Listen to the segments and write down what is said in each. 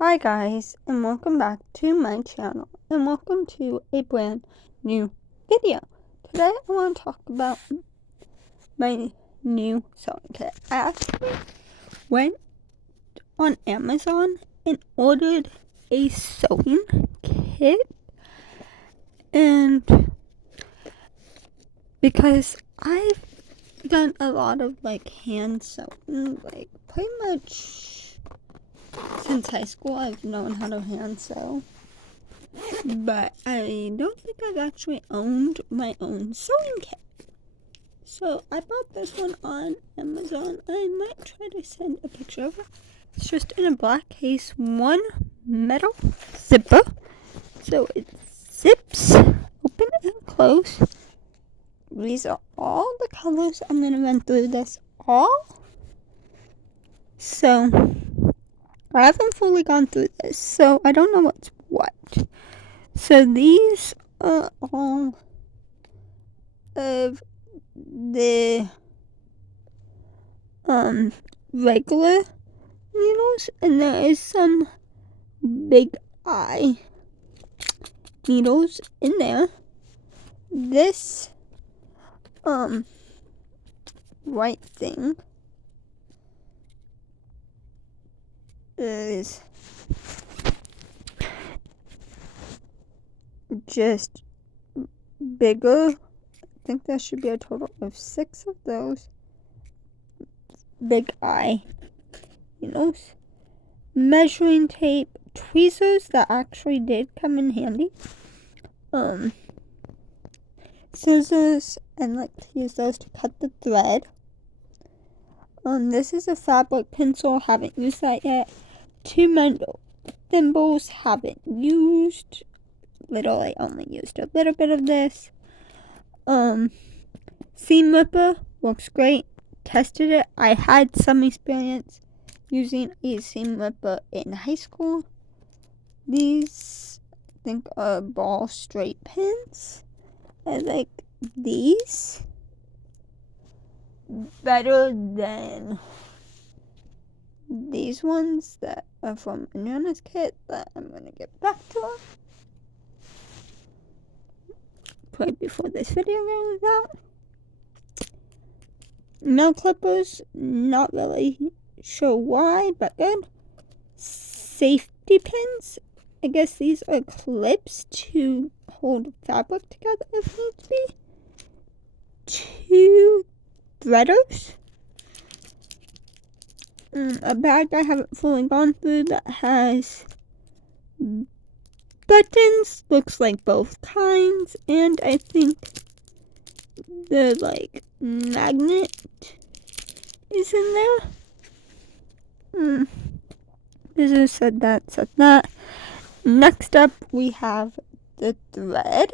Hi guys, and welcome back to my channel, and welcome to a brand new video. Today I want to talk about my new sewing kit. I actually went on Amazon and ordered a sewing kit, and because I've done a lot of hand sewing, pretty much since high school I've known how to hand sew. But I don't think I've actually owned my own sewing kit. So I bought this one on Amazon. I might try to send a picture of it. It's just in a black case, one metal zipper. So it zips open and close. These are all the colors. I'm going to run through this all. So I haven't fully gone through this, so I don't know what's what. So these are all of the regular needles, and there is some big eye needles in there. This white thing is just bigger. I think there should be a total of 6 of those big eye needles. Measuring tape, tweezers that actually did come in handy. Scissors, and like to use those to cut the thread. This is a fabric pencil, haven't used that yet. 2 metal thimbles, haven't used. Literally only used a little bit of this. Seam ripper, works great. Tested it. I had some experience using a seam ripper in high school. These, I think, are ball straight pins. I like these better than these ones that are from Anana's kit that I'm going to get back to right before this video goes out. Nail clippers, not really sure why, but good. Safety pins, I guess these are clips to hold fabric together if needs be. 2 threaders. A bag I haven't fully gone through that has buttons, looks like both kinds, and I think the magnet is in there. This is said that. Next up we have the thread.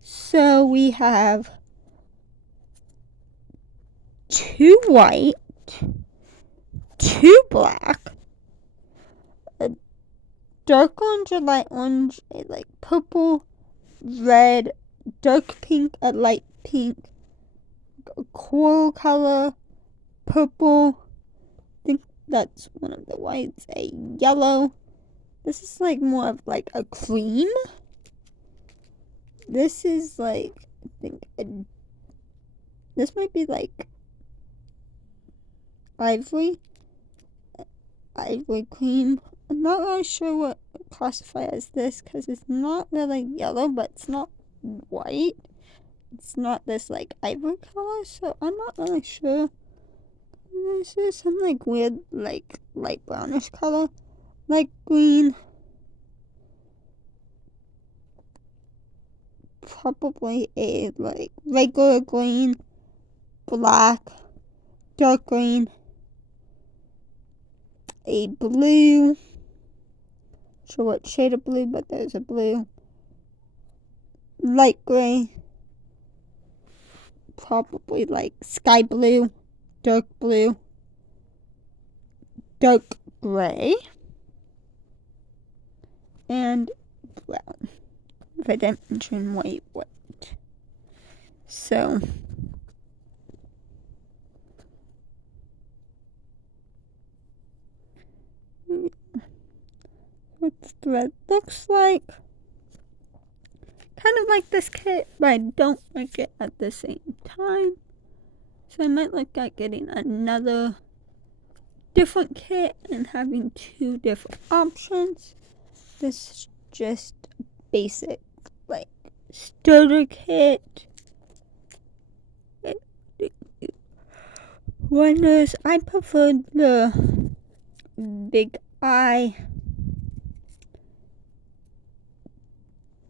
So we have 2 white, 2 black, a dark orange, a light orange, a purple, red, dark pink, a light pink, a coral color, purple, I think that's one of the whites, a yellow. This is more of a cream. This is I think this might be ivory cream. I'm not really sure what to classify as this because it's not really yellow, but it's not white. It's not this ivory color, so I'm not really sure. This is some weird light brownish color, light green, probably a regular green, black, dark green, a blue, not sure what shade of blue, but there's a blue, light gray, probably sky blue, dark gray, and brown. If I didn't mention white. So thread looks like. Kind of like this kit, but I don't like it at the same time. So I might look at getting another different kit and having 2 different options. This is just basic, like, starter kit. Winners, I prefer the big eye.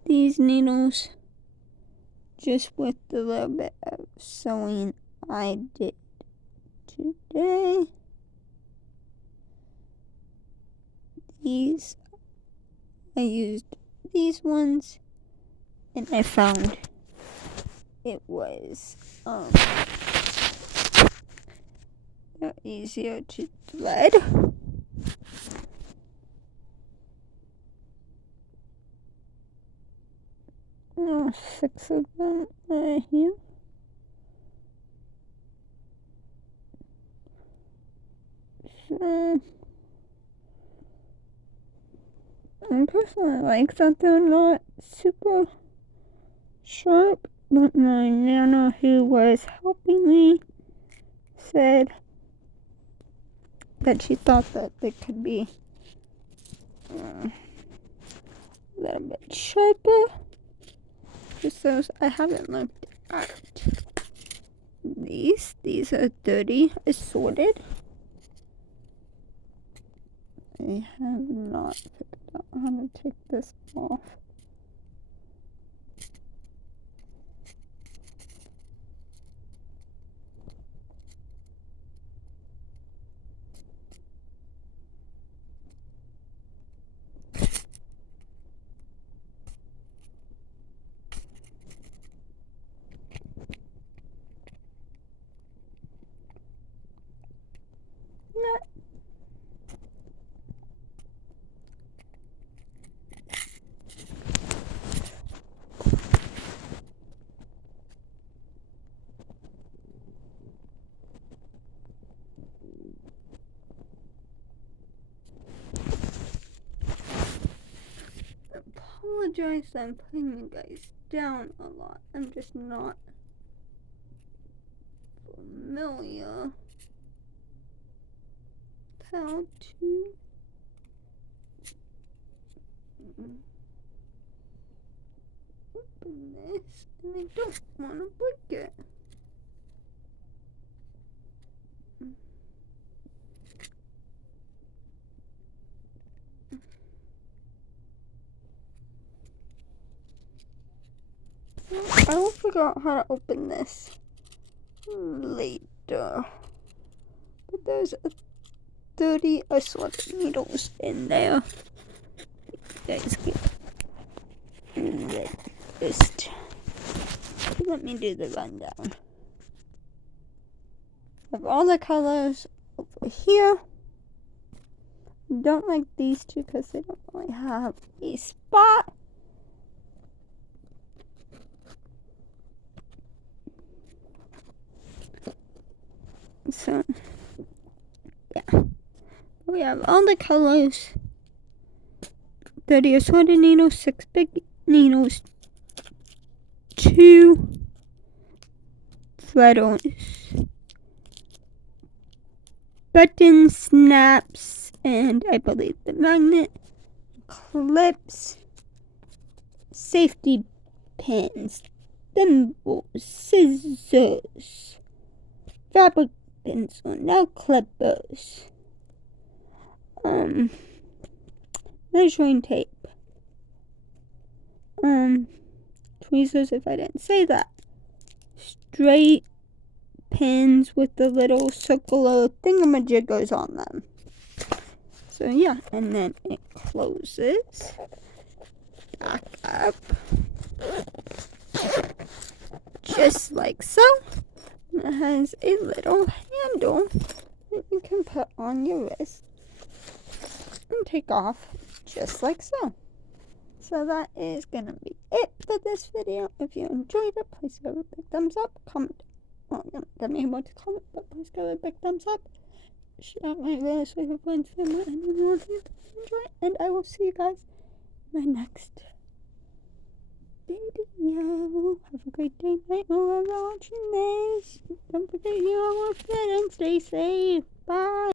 These needles, just with the little bit of sewing I did today. I used these ones, and I found it was they're easier to thread. There are 6 of them right here. So I personally like that they're not super sharp, but my nana who was helping me said that she thought that they could be a little bit sharper. Just those I haven't looked at. These are 30 assorted. I have not figured out how to take this off. Apologize that I'm putting you guys down a lot. I'm just not familiar how to open this, and I don't want to break it. I will figure out how to open this later. But there's 30 assorted needles in there. You guys can just let me do the rundown of all the colors over here. Don't like these two because they don't really have a spot. So, yeah. We have all the colors. 30 assorted needles, 6 big needles, 2 threaders, button snaps, and I believe the magnet, clips, safety pins, thimbles, scissors, fabric pencil, nail clippers, measuring tape, tweezers if I didn't say that, straight pins with the little circular thingamajiggers on them. So yeah, and then it closes back up just like so. It has a little handle that you can put on your wrist and take off just like so. So that is gonna be it for this video. If you enjoyed it, please give it a big thumbs up. Comment. Well, you're not gonna be able to comment, but please give it a big thumbs up. Share my videos with your friends, family, and anyone who enjoy it. And I will see you guys my next video. Have a great day, night, whoever watching this. Don't forget you almost fit and stay safe. Bye.